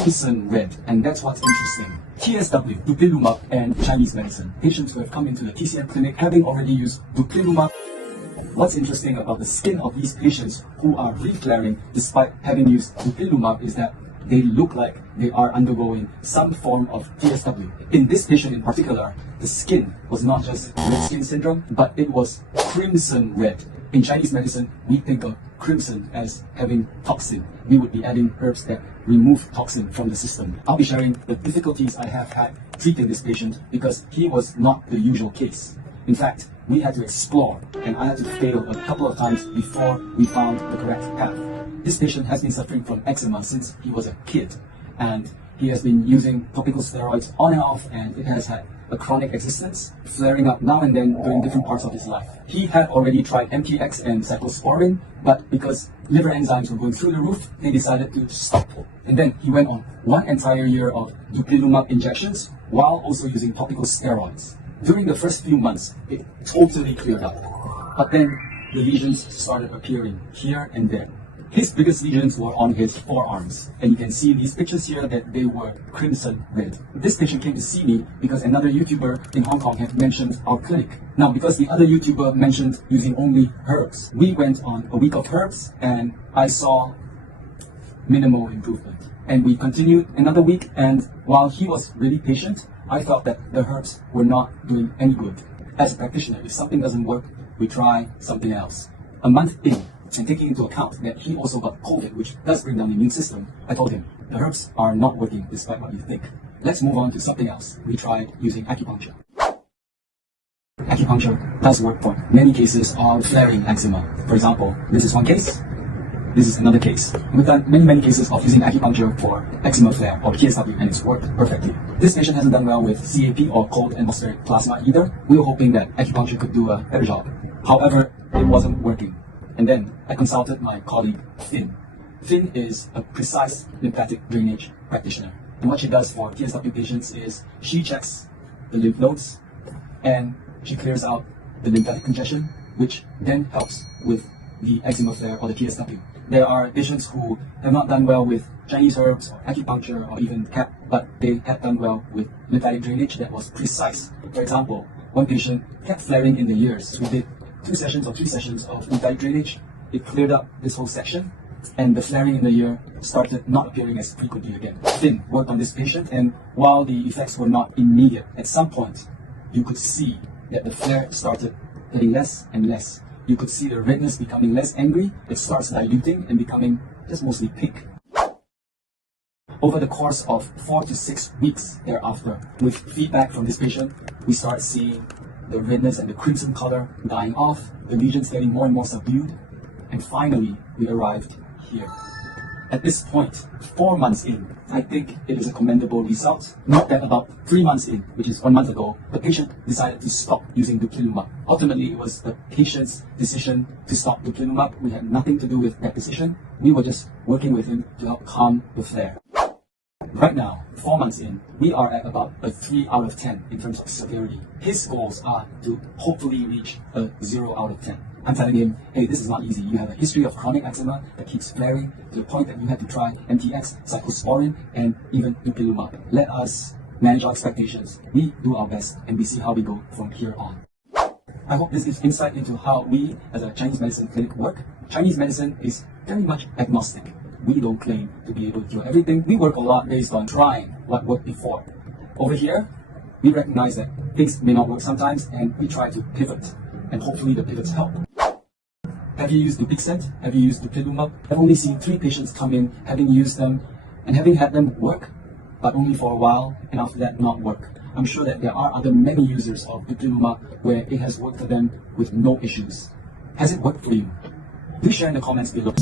crimson red, and that's what's interesting. TSW, Duplilumab, and Chinese medicine. Patients who have come into the TCM clinic having already used Duplilumab. What's interesting about the skin of these patients who are reflaring despite having used Duplilumab is that they look like they are undergoing some form of TSW. In this patient in particular, the skin was not just red skin syndrome, but it was crimson red. In Chinese medicine, we think of crimson as having toxin. We would be adding herbs that remove toxin from the system. I'll be sharing the difficulties I have had treating this patient because he was not the usual case. In fact, we had to explore and I had to fail a couple of times before we found the correct path. This patient has been suffering from eczema since he was a kid, and he has been using topical steroids on and off, and it has had a chronic existence, flaring up now and then during different parts of his life. He had already tried MTX and cyclosporin, but because liver enzymes were going through the roof, they decided to stop. And then he went on 1 entire year of Duplilumab injections while also using topical steroids. During the first few months, it totally cleared up. But then the lesions started appearing here and there. His biggest lesions were on his forearms, and you can see in these pictures here that they were crimson red. This patient came to see me because another YouTuber in Hong Kong had mentioned our clinic. Now, because the other YouTuber mentioned using only herbs, we went on a week of herbs and I saw minimal improvement. And we continued another week, and while he was really patient, I felt that the herbs were not doing any good. As a practitioner, if something doesn't work, we try something else. A month in, and taking into account that he also got COVID, which does bring down the immune system, I told him, the herbs are not working despite what you think. Let's move on to something else. We tried using acupuncture. Acupuncture does work for many cases of flaring eczema. For example, this is one case. This is another case. We've done many cases of using acupuncture for eczema flare or TSW, and it's worked perfectly. This patient hasn't done well with CAP or cold atmospheric plasma either. We were hoping that acupuncture could do a better job. However, it wasn't working. And then I consulted my colleague, Finn. Finn is a precise lymphatic drainage practitioner. And what she does for TSW patients is she checks the lymph nodes and she clears out the lymphatic congestion, which then helps with the eczema flare or the TSW. There are patients who have not done well with Chinese herbs or acupuncture or even CAP, but they have done well with lymphatic drainage that was precise. For example, one patient kept flaring in the ears. We did 2 sessions or 3 sessions of lymphatic drainage. It cleared up this whole section, and the flaring in the ear started not appearing as frequently again. Finn worked on this patient, and while the effects were not immediate, at some point you could see that the flare started getting less and less. You could see the redness becoming less angry. It starts diluting and becoming just mostly pink. Over the course of 4 to 6 weeks thereafter, with feedback from this patient, we start seeing the redness and the crimson color dying off, the lesions getting more and more subdued, and finally we arrived here. At this point, 4 months in, I think it is a commendable result. Note that about 3 months in, which is 1 month ago, the patient decided to stop using Duplilumab. Ultimately, it was the patient's decision to stop Duplilumab. We had nothing to do with that decision. We were just working with him to help calm the flare. Right now, 4 months in, we are at about a 3 out of 10 in terms of severity. His goals are to hopefully reach a 0 out of 10. I'm telling him, hey, this is not easy. You have a history of chronic eczema that keeps flaring to the point that you had to try MTX, cyclosporin, and even Duplilumab. Let us manage our expectations. We do our best, and we see how we go from here on. I hope this gives insight into how we, as a Chinese medicine clinic, work. Chinese medicine is very much agnostic. We don't claim to be able to cure everything. We work a lot based on trying what worked before. Over here, we recognize that things may not work sometimes, and we try to pivot, and hopefully the pivots help. Have you used Dupixent? Have you used Duplilumab? I've only seen 3 patients come in having used them and having had them work, but only for a while, and after that not work. I'm sure that there are other many users of Duplilumab where it has worked for them with no issues. Has it worked for you? Please share in the comments below.